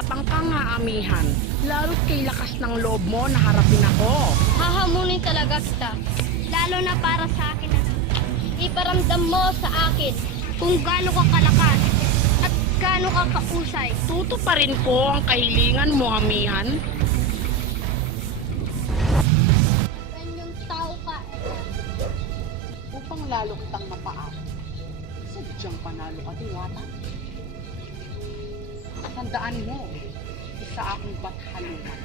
Matapang ka nga, amihan. Lalo't kay lakas ng loob mo na harapin ako. Hahamunin talaga kita. Lalo na para sa akin. Iparamdam mo sa akin kung gaano ka kalakas at gaano ka kausay. Tuto pa rin ko ang kahilingan mo, amihan. Ganyang tao ka, Upang lalo kitang mapaat. Sadyang panalo ka, Diwata. Tandaan mo, isa akong bathaluman.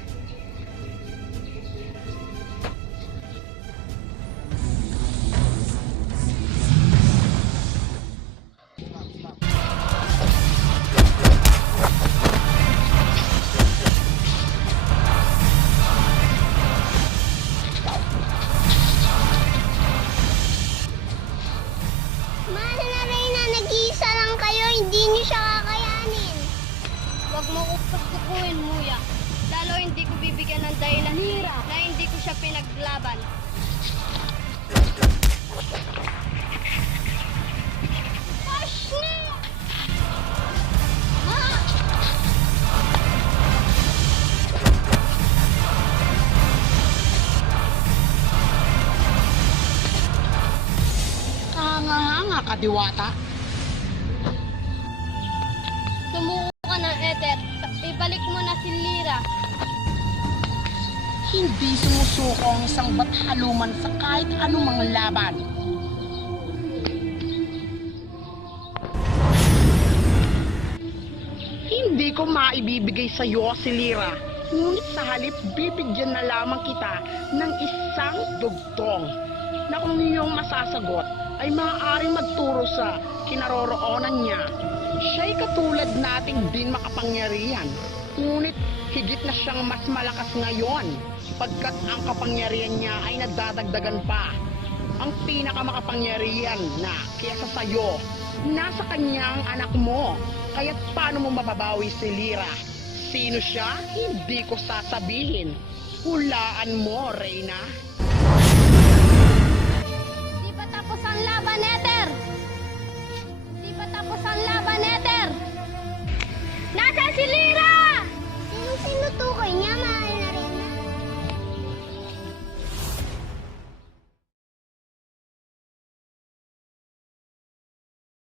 Mahal na Reyna, nag-iisa lang kayo, hindi niyo siya kakayanin. Huwag mo ko pagkukuhin, Muya. Lalo hindi ko bibigyan ng dahilan na hindi ko siya pinaglaban. Ashni! Ma! Kahanga-hanga ka, Diwata. Sumuko ka ng Ether. Ibalik mo na si Lyra. Hindi sumusuko ang isang bathaluman sa kahit anumang laban. Hindi ko maibibigay sa iyo si Lyra. Ngunit sa halip, bibigyan na lamang kita ng isang dugtong na kung iyong masasagot ay maaaring magturo sa kinaroroonan niya. Siya'y katulad nating din makapangyarihan, ngunit higit na siyang mas malakas ngayon pagkat ang kapangyarihan niya ay nadadagdagan pa. Ang pinakamakapangyarihan na kaysa sa'yo, nasa kanyang anak mo. Kaya't paano mo mababawi si Lyra? Sino siya? Hindi ko sasabihin. Hulaan mo, Reyna. Di ba tapos ang laban, Ether?